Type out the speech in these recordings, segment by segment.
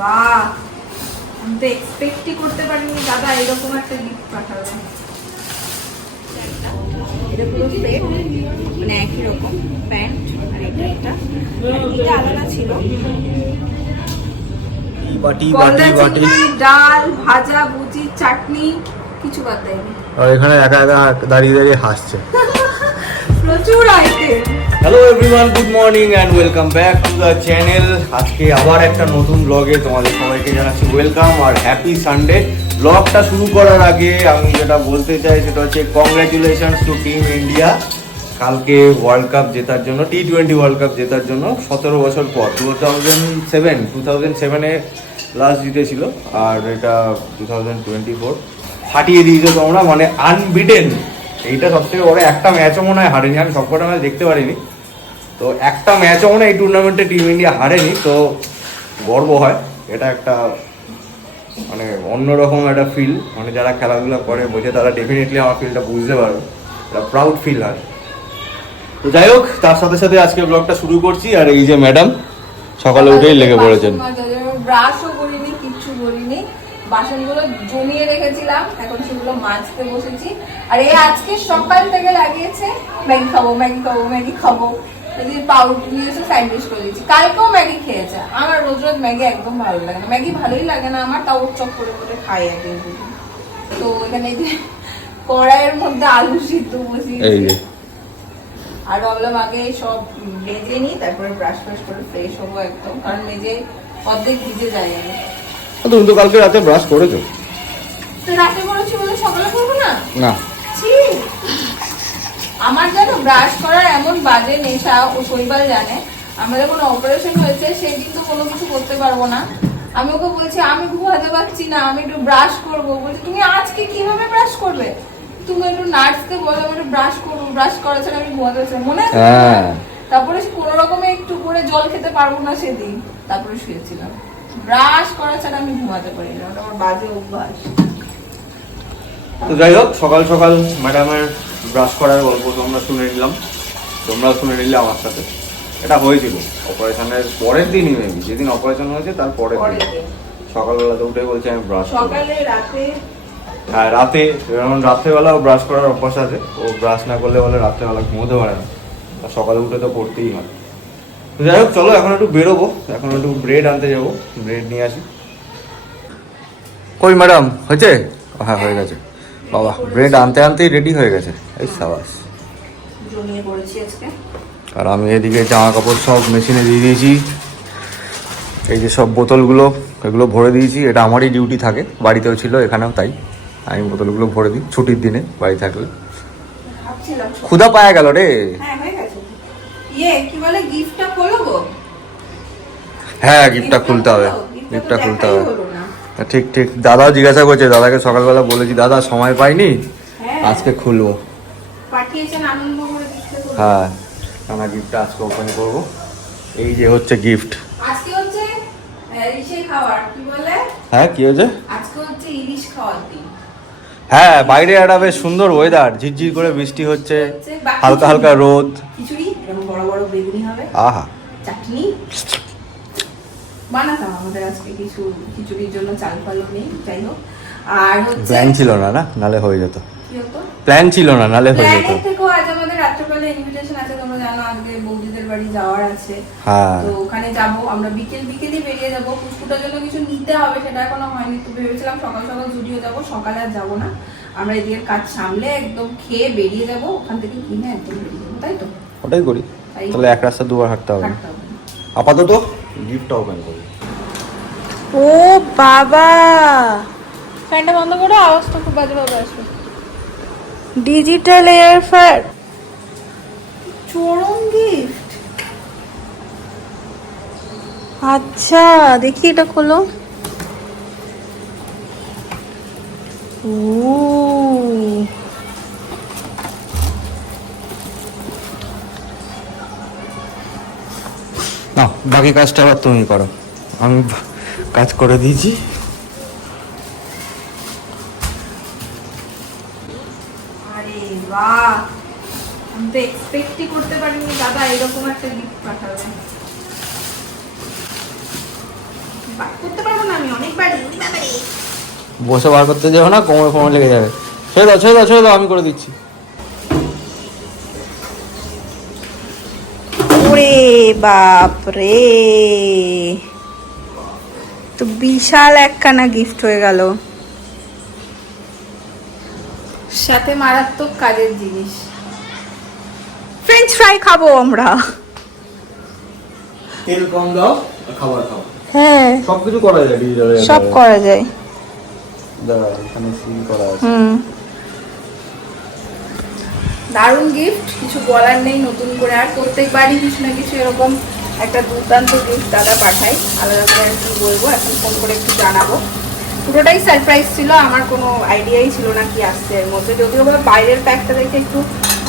বাহ, আমি তো এক্সপেক্টই করতে পারিনি দাদা এরকম একটা গিফট পাঠাবে। এটা পুরো সেট, মানে একই রকম প্যান্ট আর এটা আলাদা ছিল। ডাল, ভাজা, ভুজি, চাটনি, কিছু বাদ দেয়নি। আর এখানে একা একা দাঁড়িয়ে দাঁড়িয়ে হাসছে। প্রচুর item. Hello everyone, good morning and welcome back to the channel. আজকে আবার একটা নতুন ব্লগে তোমাদের সবাইকে জানাচ্ছি ওয়েলকাম আর হ্যাপি সানডে। ব্লগটা শুরু করার আগে আমি যেটা বলতে চাই সেটা হচ্ছে কংগ্রাচুলেশনস টু টিম ইন্ডিয়া। কালকে ওয়ার্ল্ড কাপ জেতার জন্য, T20 ওয়ার্ল্ড কাপ জেতার জন্য 17 বছর পর 2007-এ লাস্ট জিতেছিল, আর এটা 2024 ফাটিয়ে দিয়েছো তোমরা, মানে আনবিটেন। এইটা সব থেকে বড়, একটা ম্যাচও মনে হয় হারেনি। আমি সবকটা ম্যাচ দেখতে পারিনি, তো একটা ম্যাচও মনে হয় এই টুর্নামেন্টে টিম ইন্ডিয়া হারেনি, তো গর্ব হয়। এটা একটা মানে অন্যরকম একটা ফিল, মানে যারা খেলাধুলা করে বোঝে তারা ডেফিনেটলি আমার ফিলটা বুঝতে পারবে, একটা প্রাউড ফিল হয়। তো যাই হোক, তার সাথে সাথে আজকে ব্লগটা শুরু করছি। আর এই যে ম্যাডাম সকালে উঠেই লেগে পড়েছেন। ব্রাশও করিনি, কিচ্ছু করিনি, বাসনগুলো জমিয়ে রেখেছিলাম, এখন সেগুলো মাজতে বসেছি। আর এই আজকে সকাল থেকে লাগিয়েছে ম্যাগি খাবো, ম্যাগি খাবো, ম্যাগি খাবো, পাউরুটি নিয়ে এসে স্যান্ডউইচ করে দিয়েছি। কালকেও ম্যাগি খেয়েছে। আমার রোজ রোজ ম্যাগি একদম ভালো লাগে না, ম্যাগি ভালোই লাগে না আমার, তাও চক করে করে খাই একদিন। তো এখানে এই যে কড়াইয়ের মধ্যে আলু সিদ্ধ বসিয়েছি, আর ভাবলাম আগে সব ভেজে নিই, তারপরে ব্রাশ ফ্রাশ করে ফ্রেশ হবো একদম, কারণ মেজে অর্ধেক ভিজে যায়। আমি তুমি তো কালকে রাতে ব্রাশ করেছো? তো রাতে করেছি বলে সকালে করবো না? না, আমার জানো ব্রাশ করার এমন বাজে নেশা, ও শৈবাল জানে। আমার যখন অপারেশন হয়েছে সেদিন তো কোনো কিছু করতে পারবো না। আমি ওকে বলছি আমি ঘুমাতে পারছি না, আমি একটু ব্রাশ করবো। বলছি তুমি আজকে কিভাবে ব্রাশ করবে? তুমি একটু নার্সকে বলো আমি একটু ব্রাশ করবো, ব্রাশ করা ছাড়া আমি ঘুমাতে পারছি না, মনে আছে? তারপরে কোনো রকমে একটু করে জল খেতে পারবো না সেদিন, তারপরে শুয়েছিলাম। ব্রাশ করা ছাড়া আমি ঘুমাতে পারি না, ওটা আমার বাজে অভ্যাস। তো যাই হোক, সকাল সকাল ম্যাডামের ব্রাশ করার গল্প তোমরা শুনে নিলাম, তোমরাও শুনে নিলে আমার সাথে। এটা হয়েছিল অপারেশনের পরের দিনই, মেবি যেদিন অপারেশন হয়েছে তার পরের দিন সকালবেলাতে উঠে বলছে আমি ব্রাশ সকালে রাতে। হ্যাঁ রাতে, যেমন রাত্রেবেলাও ব্রাশ করার অভ্যাস আছে। ও ব্রাশ না করলে বলে রাত্রেবেলা ঘুমোতে পারে না, আর সকালে উঠে তো করতেই হয়। তো যাই হোক, চলো এখন একটু বেরোবো, এখন একটু ব্রেড আনতে যাবো, ব্রেড নিয়ে আসি। কই ম্যাডাম, হয়েছে? হ্যাঁ হয়ে গেছে। বাবা, ব্রেড আনতে আনতেই রেডি হয়ে গেছে, এই সাবাস। জমিয়ে পড়েছি আজকে। আর আমি এদিকে জামা কাপড় সব মেশিনে দিয়ে দিয়েছি। এই যে সব বোতলগুলো, এগুলো ভরে দিয়েছি। এটা আমারই ডিউটি থাকে, বাড়িতেও ছিল, এখানেও তাই। আমি বোতলগুলো ভরে দিই ছুটির দিনে বাড়ি থাকলে। ক্ষুধা পায়া গেল রে। হ্যাঁ, গিফটটা খুলতে হবে, গিফটটা খুলতে হবে। ঠিক ঠিক, দাদাও জিজ্ঞাসা করছে, দাদাকে সকালবেলা বলেছি দাদা সময় পাইনি, আজকে খুলবো। হ্যাঁ, আমার গিফটটা আজকে ওপেন করবো। এই যে হচ্ছে গিফট। আজকে হচ্ছে ইলিশের খাবার, কি বলে? হ্যাঁ, কি হয়েছে? আজকে হচ্ছে ইলিশ খাওয়ার দিন। হ্যাঁ, বাইরে একটা বেশ সুন্দর ওয়েদার, ঝিরঝির করে বৃষ্টি হচ্ছে, হালকা হালকা রোদ। খিচুড়ি, এরকম বড় বড় বেগুনি হবে, আহা, চাটনি বানাতাম। আমাদের আজকে কিছু খিচুড়ির জন্য চাল ফাল নেই, যাই হোক। আর হচ্ছে প্ল্যান ছিল না, নালে হয়ে যেত। কি হতো? প্ল্যান ছিল না, নালে হয়ে যেত। প্ল্যানের থেকেও আজ আমাদের রাত্রেবেলা ইনভিটেশন আছে, তোমরা জানো আজকে বৌদিদের বাড়ি যাওয়ার আছে। হ্যাঁ, তো ওখানে যাব আমরা, বিকেলই বেরিয়ে যাবো। পুষ্পুটার জন্য কিছু নিতে হবে, সেটা এখনো হয়নি। তো ভেবেছিলাম সকাল সকাল জুডিও যাবো, সকালে আর যাবো না। আমরা এদিকে কাজ সামলে একদম খেয়ে বেরিয়ে যাবো, ওখান থেকে কিনে একদম বেরিয়ে যাবো, তাই তো? ওটাই করি, তাহলে এক রাস্তা দুবার হাঁটতে হবে। আপাতত গিফটটা ওপেন করি। ও বাবা, ফ্যানটা বন্ধ করো, আওয়াজ তো খুব বাজে ভাবে আসবে। ডিজিটাল এয়ার ফ্রায়ার, চরম গিফট। আচ্ছা দেখি এটা খোলো। ও না, বাকি কাজটা আবার তুমি করো, আমি কাজ করে দিয়েছি। আরে বাহ, আমি তো এক্সপেক্টই করতে পারিনি দাদা এরকম একটা গিফট পাঠাবে। বার করতে পারবো না আমি, অনেক বাড়ি বাবারে। বসে বার করতে যাবো না, কোমরে ফোমরে লেগে যাবে। ছেড়ে দাও আমি করে দিচ্ছি। ওরে বাপ রে, তো বিশাল একখানা গিফট হয়ে গেল, সাথে মারাত্মক কাজের জিনিস। ফ্রেঞ্চ ফ্রাই খাবো আমরা। তেল কম দাও, খাবার খাও। হ্যাঁ সবকিছু করা যায় ডিজিটাল, সব করা যায়। দাঁড়া এখানে সিল করা আছে। দারুণ গিফট, কিছু বলার নেই। নতুন করে আর প্রত্যেকবারই কিছু না কিছু এরকম একটা দুর্দান্ত গিফট দাদা পাঠাই, আলাদা করে আর কি বলবো, এখন ফোন করে একটু জানাবো। পুরোটাই সারপ্রাইজ ছিল, আমার কোনো আইডিয়াই ছিল না কি আসছে এর মধ্যে। যদিও বা বাইরের প্যাকটা দেখে একটু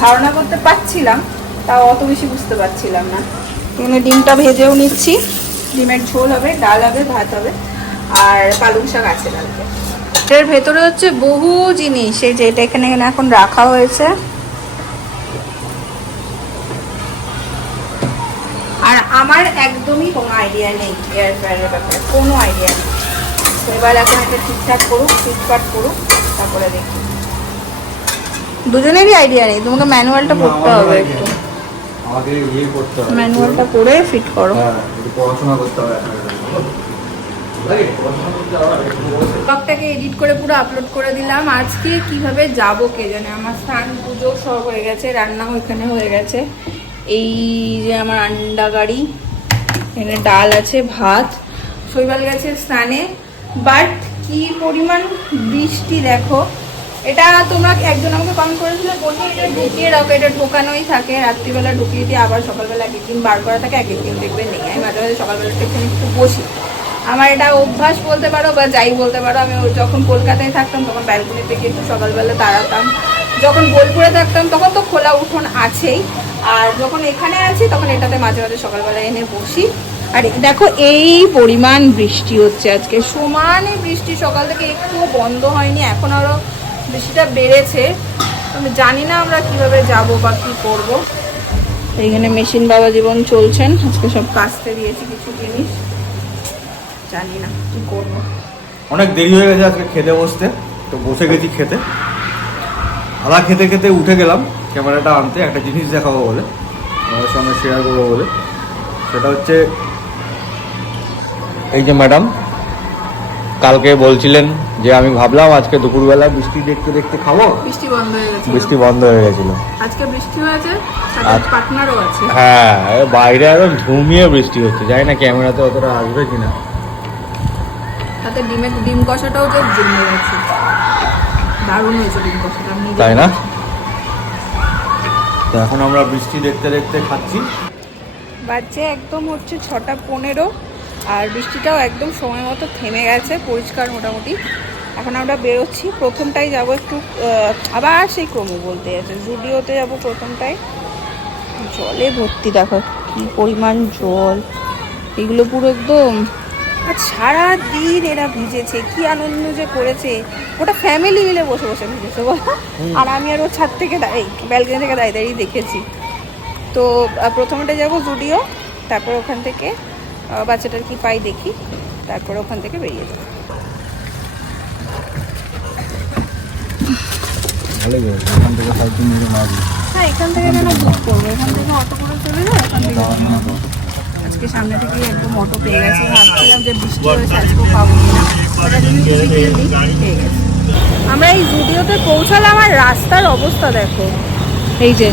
ধারণা করতে পারছিলাম, তাও অত বেশি বুঝতে পারছিলাম না। এখানে ডিমটা ভেজেও নিচ্ছি, ডিমের ঝোল হবে, ডাল হবে, ভাত হবে, আর পালং শাক আছে কালকে। এর ভেতরে হচ্ছে বহু জিনিস, এই যে এটা এখানে এখন রাখা হয়েছে। আর আমার একদমই কোনো আইডিয়া নেই এয়ার ফ্রায়ারের ব্যাপারে, কোনো আইডিয়া নেই। তো এবার এখন এটা ঠিকঠাক করুক, ফিটফাট করুক, তারপরে দেখি। দুজনেরই আইডিয়া নেই, তোমাকে ম্যানুয়ালটা পড়তে হবে একটু, আমাকে ইয়ে করতে হবে, ম্যানুয়ালটা পড়ে ফিট করো। হ্যাঁ একটু পড়াশোনা করতে হবে। ব্লগটাকে এডিট করে পুরো আপলোড করে দিলাম। আজকে কিভাবে যাব কে জানে, আমার স্নান পুজো সব হয়ে গেছে, রান্নাও এখানে হয়ে গেছে। এই যে আমার আন্ডা গাড়ি, এখানে ডাল আছে, ভাত। শৈবাল গেছে স্নানে, বাট কি পরিমাণ বৃষ্টি দেখো। এটা তোমরা একজন আমাকে কমেন্ট করেছিল, বলতে এটা ঢুকিয়ে রাখো, এটা ঢোকানোই থাকে, রাত্রিবেলা ঢুকিয়ে দিয়ে আবার সকালবেলা এক একদিন বার করা থাকে, এক একদিন দেখবে নেই। আমি মাঝে মাঝে সকালবেলা একটু বসি, আমার এটা অভ্যাস বলতে পারো বা যাই বলতে পারো। আমি যখন কলকাতায় থাকতাম তখন ব্যালকনি থেকে একটু সকালবেলা দাঁড়াতাম, যখন বোলপুরে থাকতাম তখন তো খোলা উঠোন আছেই, আর যখন এখানে আছি তখন এটাতে মাঝে মাঝে সকালবেলা এনে বসি। আর দেখো এই পরিমাণ বৃষ্টি হচ্ছে আজকে, সমানে বৃষ্টি, সকাল থেকে একটুও বন্ধ হয়নি, এখন আরও বৃষ্টিটা বেড়েছে। আমি জানি না আমরা কিভাবে যাব বা কি করব। এইখানে মেশিন বাবা জীবন চলছেন, আজকে সব কাচতে দিয়েছি কিছু জিনিস, জানি না কি করবো। অনেক দেরি হয়ে গেছে আজকে খেতে বসতে, তো বসে গেছি খেতে। আদা খেতে খেতে উঠে গেলাম ক্যামেরাটা আনতে, একটা জিনিস দেখাবো বলে, আমাদের সঙ্গে শেয়ার করবো বলে। সেটা হচ্ছে এই যে ম্যাডাম কালকে বলছিলেন যে আমি ভাবলাম আজকে দুপুরবেলা বৃষ্টি দেখতে দেখতে খাবো, বৃষ্টি বন্ধ হয়ে গেছে, বৃষ্টি বন্ধ হয়ে গেছিল। আজকে বৃষ্টি হয়েছে, সাথে পার্টনারও আছে। হ্যাঁ বাইরে আরো ঝুমিয়ে বৃষ্টি হচ্ছে, জানি না ক্যামেরাতে অতটা আসবে কিনা। সাথে ডিম কষাটাও যে জমে গেছে, দারুণ হয়েছে ডিম কষাটা, তাই না? তো এখন আমরা বৃষ্টি দেখতে দেখতে খাচ্ছি। বাজছে একদম হচ্ছে 6:15, আর বৃষ্টিটাও একদম সময় মতো থেমে গেছে, পরিষ্কার মোটামুটি। এখন আমরা বেরোচ্ছি, প্রথমটাই যাব একটু, আবার সেই ক্রমে বলতে আছে, জুডিওতে যাব প্রথমটাই। জলে ভর্তি, দেখো কি পরিমাণ জল, এগুলো পুরো একদম। আর সারাদিন এরা ভিজেছে, কি আনন্দ যে করেছে, ওটা ফ্যামিলি মিলে বসে বসে ভিজেছে বলো। আর আমি আর ও ছাদ থেকে ব্যালকনি থেকে দাঁড়িয়ে দাঁড়িয়ে দেখেছি। তো প্রথমটা যাব জুডিও, তারপর ওখান থেকে বাচ্চাটার কি পাই দেখি, তারপর ওখান থেকে বেরিয়ে যাবো। হ্যাঁ এখান থেকে কেন বুক করবো, এখান থেকে অটো করে চলে যাও, এখান থেকে। আজকে সামনে থেকেই একদম অটো পেয়ে গেছি, ভাবছিলাম যে বৃষ্টি হয়েছে আজকেও পাবো কিনা, ওটা কিন্তু পেয়ে গেছি। আমরা এই জুডিওতে পৌঁছালাম, আর রাস্তার অবস্থা দেখো, এই যে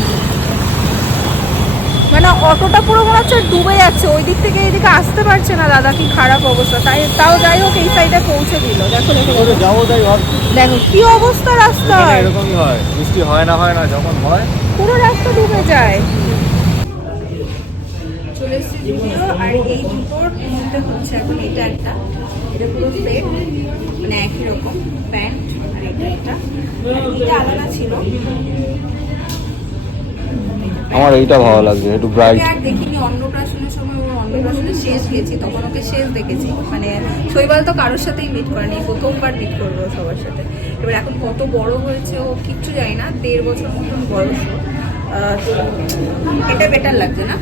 মানে অটোটা পুরো মনে হচ্ছে ডুবে যাচ্ছে, ওই দিক থেকে এইদিকে আসতে পারছে না দাদা, কি খারাপ অবস্থা। তাও যাই হোক এই সাইডে পৌঁছে দিল, দেখো দেখো কি অবস্থা রাস্তা, এরকমই হয়, বৃষ্টি হয় না যখন হয় পুরো রাস্তা ডুবে যায়। চলে এসেছি জুডিও, আর এই দুটোর মধ্যে হচ্ছে এখন এটা একটা, এটা পুরো সেট, মানে একই রকম প্যান্ট, আর এটা আলাদা ছিল। আমার এইটা ভালো লাগছে, একটু ব্রাইট। আর দেখিনি অন্নপ্রাশনের সময়, ওর অন্নপ্রাশনে শেষ গেছি তখন ওকে শেষ দেখেছি, মানে শৈবাল তো কারোর সাথেই মিট করেনি, প্রথমবার মিট করবো সবার সাথে। এবার এখন কত বড় হয়েছে ও কিচ্ছু জানি না, 1.5 বছর মতন বয়স। তো এটা বেটার লাগছে না,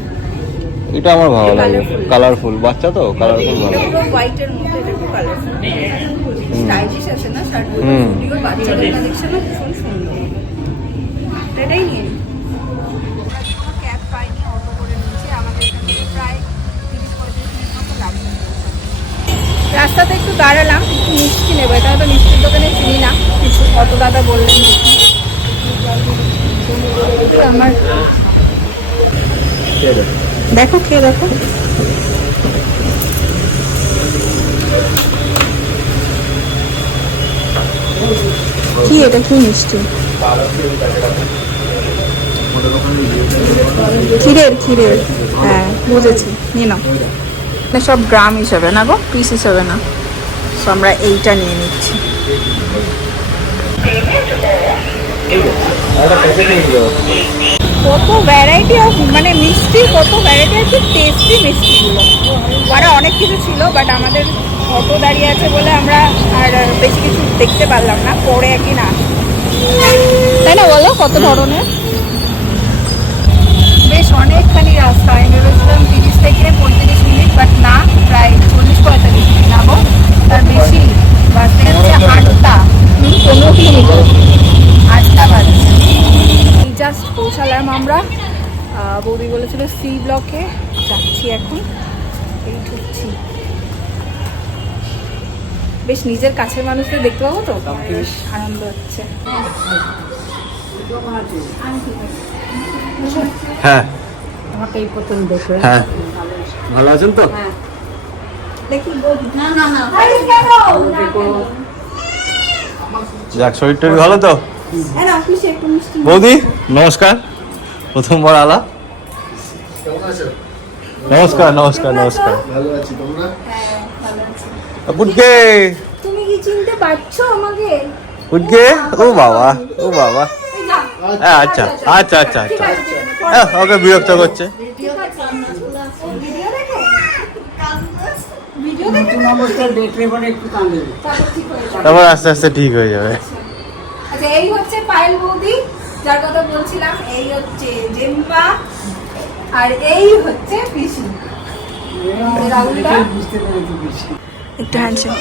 এটা আমার ভালো লাগে, Colourful. কালারফুল, বাচ্চা তো কালারফুল ভালো। এটা পুরো হোয়াইটের মধ্যে, এটা একটু কালারফুল, স্টাইলিশ আছে না শার্টগুলো, হুম। যদিও বাচ্চাদের কালেকশন ভীষণ সুন্দর। এটাই নিয়ে ক্যাব পাইনি, অটো করে নিয়েছি, আমাদের এখান থেকে প্রায় 30-35 মিনিট মতো লাগবে। রাস্তাতে একটু দাঁড়ালাম, একটু মিষ্টি নেবো, এটা তো মিষ্টির দোকানে চিনি না কিছু, কত দাদা বললেন দেখি। আমার দেখো, খেয়ে দেখো। কি এটা, কি মিষ্টি? ক্ষীরের, হ্যাঁ বুঝেছি, নিয়ে নাও। না সব গ্রাম হিসাবে না গো, পিস হিসাবে না, তো আমরা এইটা নিয়ে নিচ্ছি। কত ভ্যারাইটি অফ মানে মিষ্টি, কত ভ্যারাইটি আছে, টেস্টি মিষ্টিগুলো। ওরা অনেক কিছু ছিল, বাট আমাদের অটো দাঁড়িয়ে আছে বলে আমরা আর বেশি কিছু দেখতে পারলাম না, পরে একদিন আসবো, তাই না বলো? কত ধরনের, বেশ অনেকখানি রাস্তা। আমি ভেবেছিলাম 30 থেকে 35 মিনিট, বাট না, প্রায় 40-45 মিনিট যাবো, তার বেশি। বাসে হচ্ছে 8টা 15 কিলোমিটার, 8টা বাজছে। জাস্ট পৌঁছালাম আমরা, বৌদি বলেছিল সি ব্লকে, যাচ্ছি এখন, এই ঢুকছি। বেশ নিজের কাছের মানুষদের দেখতে পাবো তো, বেশ আনন্দ হচ্ছে। হ্যাঁ আমাকে এই প্রথম দেখে হ্যাঁ, ভালো আছেন তো? দেখি বৌদি, না না না যাক, শরীর টরীর ভালো তো? অফিসে একটু মিষ্টি। বৌদি নমস্কার, প্রথমবার আলা। নমস্কার নমস্কার নমস্কার। ভালো আছি, তোমরা? হ্যাঁ ভালো আছি। পুটকে, তুমি কি চিনতে পারছো আমাকে? পুটকে, ও বাবা, ও বাবা। এই যা। হ্যাঁ, আচ্ছা আচ্ছা আচ্ছা ঠিক আচ্ছা, আছে, ঠিক আছে, পরে ওকে বিরক্ত করছে। ভিডিও দেখে? ভিডিও দেখে? নতুন অবস্থায় দেখলে পরে একটু কাঁদে। তারপর ঠিক হয়ে যাবে। তারপর আস্তে আস্তে ঠিক হয়ে যাবে। আচ্ছা, এই হচ্ছে পায়েল বৌদি, যার কথা বলছিলাম, এই হচ্ছে জেম্পা, আর এই হচ্ছে পিসি। এই রাহুলদা। বুঝতে পেরেছি বেশি। একটু হ্যান্ডশেক।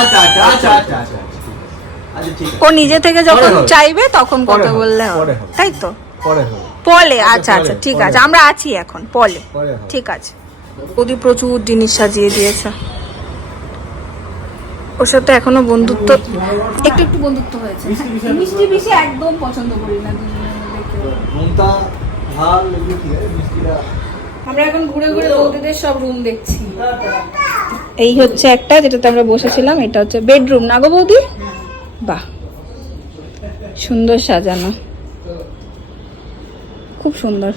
আচ্ছা আচ্ছা আচ্ছা আচ্ছা আচ্ছা, ঠিক ও নিজে থেকে যখন পরে হবে। চাইবে তখন পরে কথা হবে, বললে হবে, পরে হবে। তাই তো? পরে হবে, পলে, আচ্ছা পরে, আচ্ছা ঠিক পরে। আছে, আমরা আছি এখন, পলে, পরে হবে। ঠিক আছে। বৌদি প্রচুর জিনিস সাজিয়ে দিয়েছে, ওর সাথে এখনো বন্ধুত্ব, একটু একটু বন্ধুত্ব হয়েছে। মিষ্টি বেশি একদম পছন্দ করি না দুজনের মধ্যে কেউ। নুনটা ঝাল এগুলো কি হয়, মিষ্টিটা। আমরা এখন ঘুরে ঘুরে বৌদিদের সব রুম দেখছি। এই হচ্ছে একটা, যেটাতে আমরা বসেছিলাম, এটা হচ্ছে বেডরুম না গো বৌদি? বাহ, সুন্দর সাজানো, খুব সুন্দর।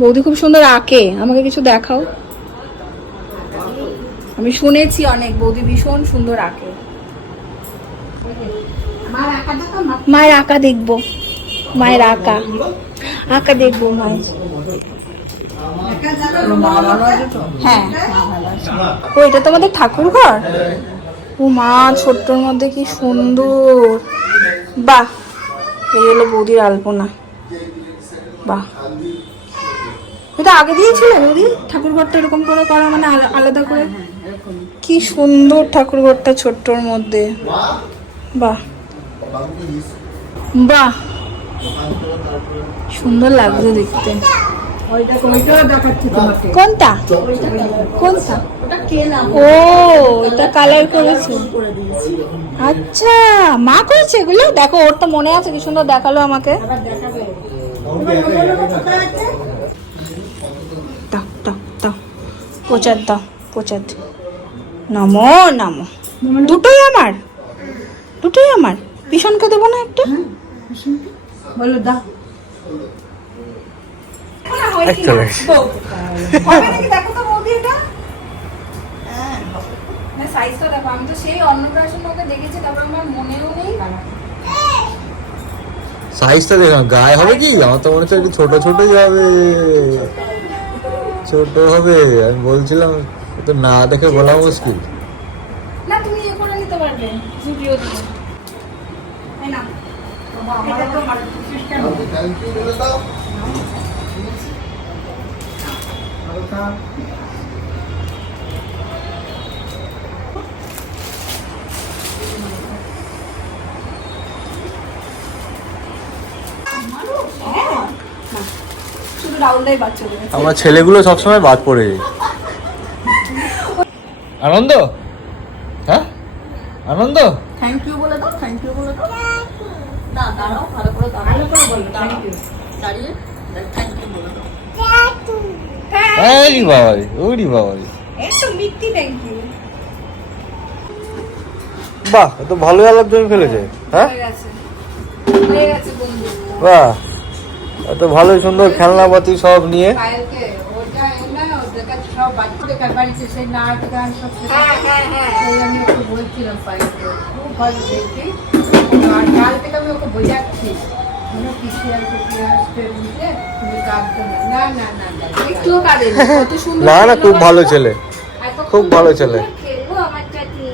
বৌদি খুব সুন্দর আঁকে, আমাকে কিছু দেখাও। আমি শুনেছি অনেক, বৌদি ভীষণ সুন্দর আঁকে। মায়ের আঁকা দেখবো, মায়ের আঁকা আঁকা দেখবো মায়ের। মা ভালো আছে তো? হ্যাঁ, ও এটা তোমাদের ঠাকুর ঘর? ও মা, ছোট্টর মধ্যে কি সুন্দর, বাহ। এই হলো বৌদির আলপনা, বাহ। এটা আগে দিয়েছিলে বৌদি ঠাকুর ঘরটা এরকম করে করা, মানে আলাদা করে? কি সুন্দর ঠাকুর ঘরটা ছোট্টর মধ্যে, বাহ বাহ, সুন্দর লাগছে দেখতে। ওইটাও দেখাচ্ছি তোমাকে। কোনটা কোনটা? ও, এটা কালার করেছে, আচ্ছা মা করেছে এগুলো? দেখো, ওর তো মনে আছে, কি সুন্দর দেখালো আমাকে। দাও দাও দাও, প্রচার দাও, প্রচার নামো নামো। দুটোই আমার, দুটোই আমার। ভীষণকে দেবো না একটা? বলো দা। দেখো তো বৌদি, এটা সাইজটা দেখো, আমি তো সেই অন্নপ্রাশন ওকে দেখেছি, তারপর আমার মনেও নেই। সাইজটা দেখো, গায়ে হবে কি? আমার তো মনে হচ্ছে একটু ছোট ছোট হবে, ছোট হবে। আমি বলছিলাম, তো না দেখে বলা মুশকিল। না, তুমি ইয়ে করে নিতে পারবে, ভিডিও দিয়ে। এই নাও। এটা তোমার সিস্টেম। থ্যাংক ইউ বলে দাও। ভালো থাক। শুধু রাহুলদাই বাচ্চা দিয়েছে। আমার ছেলেগুলো সবসময় বাদ পড়ে যায়। আনন্দ, হ্যাঁ আনন্দ। থ্যাংক ইউ বলে দাও, থ্যাংক ইউ বলে দাও। না দাঁড়াও, ভালো করে দাঁড়াও, ভালো করে বলো থ্যাংক ইউ। দাঁড়িয়ে থ্যাংক ইউ বলে দাও। এই বাবারে, ওরি বাবারে, এই তো মিথ্যি থ্যাংক ইউ। বাহ এত ভালো আলাপ জমি ফেলেছে। হ্যাঁ হয়ে গেছে, হয়ে গেছে বন্ধু। বাহ এত ভালো সুন্দর খেলনাপাতি সব নিয়ে। পায়েলকে ওটা না ওদের কাছে সব বাচ্চাদের বাড়িতে সেই নাচ গান সব হ্যাঁ হ্যাঁ হ্যাঁ সেই আমি একটু বলছিলাম পায়েলকে খুব ভালো দেখি। আর কাল থেকে আমি ওকে বোঝাচ্ছি পিছিয়ে আসবে পিছিয়ে আসবে বুঝলে তুমি কাঁদতে না না না না না একটুও কাঁদেনি, কত সুন্দর না না ছিল খুব ভালো বলো। ছেলে, এতক্ষণ খুব ভালো ছেলে। খেলবো আমার চাচি,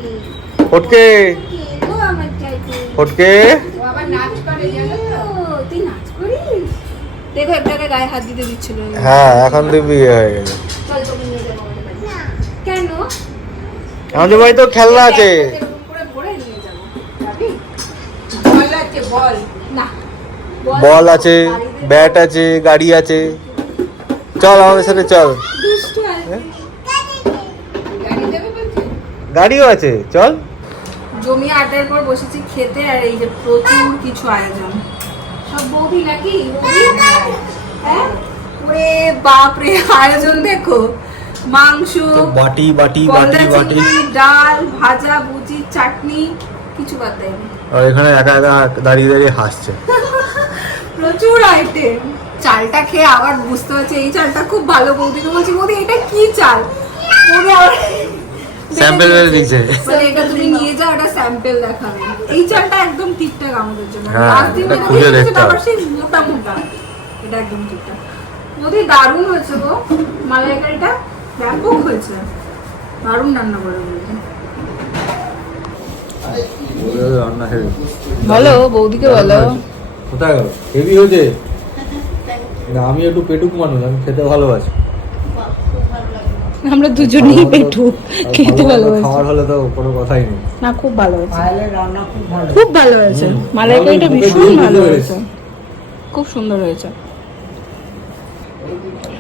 ফটকে খেলবো আমার চাচি। ফটকে। ও আবার নাচ করে জানো তো ও, তুই নাচ করিস? দেখো একটাকে গায়ে হাত দিতে দিচ্ছিল। হ্যাঁ এখন তো বিয়ে হয়ে গেছে। চল তোকে নিয়ে যাবো আমাদের বাড়ি। কেন? আমাদের বাড়ি তো খেলনা আছে। এরকম করে ভরে নিয়ে যাবো। যাবি? বল আছে বল না। বল আছে, ব্যাট আছে, গাড়ি আছে। চল আমাদের সাথে চল। দুষ্টু আছে। গাড়ি যাবে বলছে গাড়িও আছে, চল। জমিয়ে আটার পর বসেছি খেতে, আর এই যে প্রচুর কিছু আয়োজন। সব বৌদি নাকি? বৌদি? হ্যাঁ? ওরে বাপ রে, আয়োজন দেখো। মাংস, বাটি বাটি গলদা বাটি বাটি। চিংড়ি, ডাল, ভাজা, ভুজি, চাটনি, কিছু বাদ দেয়নি। আর এখানে একা একা দাঁড়িয়ে দাঁড়িয়ে হাসছে। প্রচুর আইটেম। চালটা খেয়ে আবার বুঝতে পারছি এই চালটা খুব ভালো। বৌদিকে বলছি বৌদি এটা কি চাল? বৌদি আবার স্যাম্পল বের দিচ্ছে। বলে এটা তুমি নিয়ে যাও, এটা স্যাম্পল দেখাবে। এই চালটা একদম ঠিকঠাক আমাদের জন্য। হ্যাঁ, লাস্ট দিন এটা যেটা খুঁজে খেয়েছি দেখতে সেটা আবার হবে। সেই মোটা মোটা। এটা একদম ঠিকঠাক। বৌদি দারুণ হয়েছে গো, মালাইকারিটা ব্যাপক হয়েছে। দারুণ রান্না করে বৌদি। রান্না হেভি। বলো বৌদিকে বলো। কোথায় গেল? হেভি হয়েছে। না আমি একটু পেটুক মানুষ, আমি খেতে ভালোবাসি। আমরা দুজনেই পেটু, খেতে ভালো ভালোবাসি। খাবার হলে তো কোনো কথাই নেই। না খুব ভালো হয়েছে, পায়েলের রান্না খুব ভালো খুব ভালো হয়েছে। মালাইকারিটা মুখে ভীষণ দিয়ে ভালো বুঝতে হয়েছে, খুব সুন্দর হয়েছে।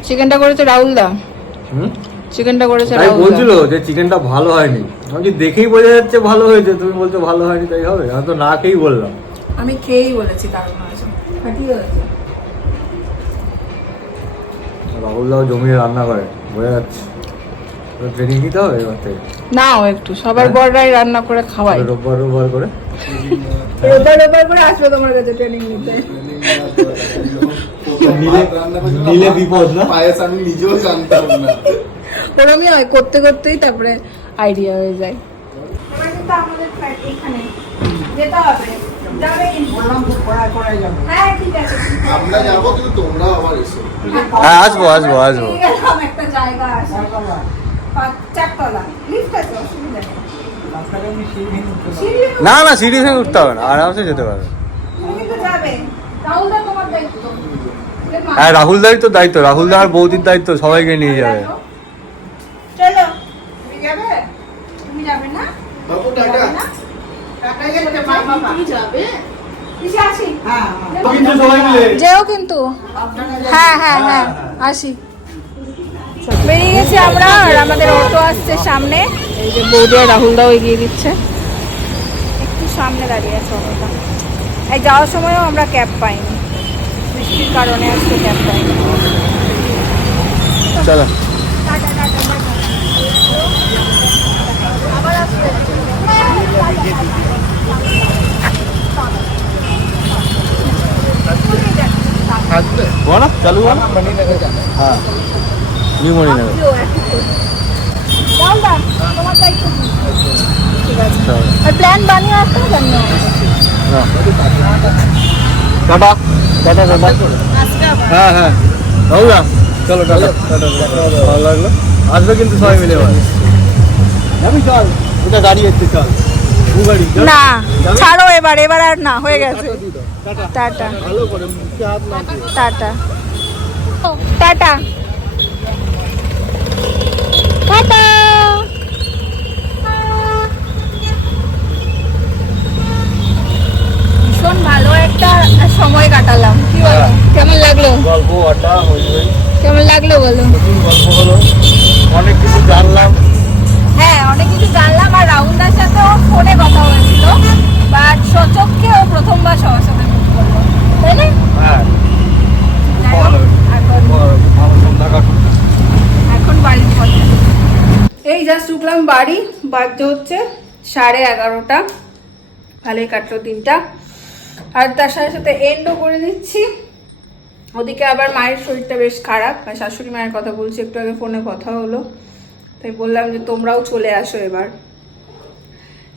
চিকেনটা করেছে রাহুল দা, হুম? চিকেনটা করেছে তাই রাহুল বলছিল দা। যে চিকেনটা ভালো হয়নি। আমি দেখেই বোঝা যাচ্ছে ভালো হয়েছে, তুমি বলছো ভালো হয়নি তাই হবে? আমি তো না খেয়েই বললাম। আমি খেয়েই বলেছি দারুণ হয়েছে, ফাটিয়ে হয়েছে। রাহুলদাও জমিয়ে রান্না করে, বোঝা যাচ্ছে। ট্রেনিং দিতে হবে এবার থেকে। নাও একটু, সবার বড়রাই রান্না করে খাওয়াই। রোববার রোববার করে। রোববার রোববার করে আসবে তোমার কাছে ট্রেনিং নিতে। নিলে বিপদ না। পায়েস আমি নিজেও জানতাম না। ওরমই হয়, করতে করতেই তারপরে আইডিয়া হয়ে যায়। এবার কিন্তু আমাদের এখানে যেতে হবে, যাবে কিন্তু। বললাম তো কড়াই যাবো হ্যাঁ ঠিক আছে। আমরা যাবো কিন্তু তোমরাও আবার এসো। হ্যাঁ আসবো আসবো আসবো। নিয়ে গেলাম একটা জায়গা আছে, চারতলা, লিফট আছে, অসুবিধা নেই। আপনাকে আমি সিঁড়ি ভেঙে উঠতে পারবো। সিঁড়ি না না সিঁড়ি ভেঙে উঠতে হবে না, আরামসে যেতে পারবে। তুমি কিন্তু যাবে, রাহুল দা তোমার দায়িত্ব। হ্যাঁ রাহুলদারই তো দায়িত্ব, রাহুলদা আর বৌদির দায়িত্ব, সবাইকে নিয়ে যাবে। চলো, তুমি যাবে? তুমি যাবে না? বাবু টাটা। যাবে না? টাকা গেছে মা বাবা তুমি যাবে? পিছে আসি। হ্যাঁ কিন্তু সবাই মিলে। যেও কিন্তু। হ্যাঁ হ্যাঁ হ্যাঁ আসি। বেরিয়ে গেছি আমরা, আর আমাদের অটো আসছে সামনে। এই যে বৌদি আর রাহুল দাও এগিয়ে দিচ্ছে, একটু সামনে দাঁড়িয়ে আছে অটোটা। এই যাওয়ার সময়ও আমরা ক্যাব পাইনি, বৃষ্টির কারণে আজকে ক্যাব পাইনি। চলো। Tata tata tata. আবার আসবে। বলো চালু বলো। হ্যাঁ তুমি মনে নেবে। রাহুল দা তোমার দায়িত্ব কি? ঠিক আছে, আর প্ল্যান বানিয়ে আসতে হবে না। Tata tata tata. হ্যাঁ হ্যাঁ রাহুলদা চলো টাটা টাটা। ভালো লাগলো, আসবে কিন্তু সবাই মিলে। যাবি চল, ওটা গাড়ি এসছে, চল গাড়ি। না ছাড়ো, এবার এবার আর না, হয়ে গেছে। টাটা ভালো করে মুখে হাত লাগিয়ে। Tata tata. টাটা। ভীষণ ভালো একটা সময় কাটালাম, কি বলো? কেমন লাগলো? গল্প আড্ডা হই হই কেমন লাগলো বলো? নতুন গল্প হলো, অনেক কিছু জানলাম। হ্যাঁ, অনেক কিছু জানলাম। আর রাহুলদার সাথে ওর ফোনে কথা হয়েছিল, বাট সচক্ষে ও প্রথমবার সবার সাথে মিট করলো, তাই না? হ্যাঁ, যাই হোক, ভালো সন্ধ্যা কাটুন। এখন বাড়ির পথে। এই জাস্ট ঢুকলাম বাড়ি, বাজতে হচ্ছে 11:30। ভালোই কাটলো দিনটা। আর তার সাথে সাথে এন্ডও করে দিচ্ছি। ওদিকে আবার মায়ের শরীরটা বেশ খারাপ, শাশুড়ি মায়ের কথা বলছি, একটু আগে ফোনে কথা হলো, তাই বললাম যে তোমরাও চলে আসো এবার।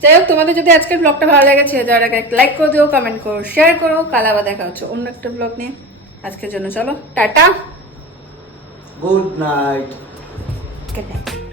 যাই হোক, তোমাদের যদি আজকের ব্লগটা ভালো লেগেছে, যার আগে একটা লাইক করে দিও, কমেন্ট করো, শেয়ার করো। কাল আবার দেখা হচ্ছে অন্য একটা ব্লগ নিয়ে। আজকের জন্য চলো tata, good night. Good night.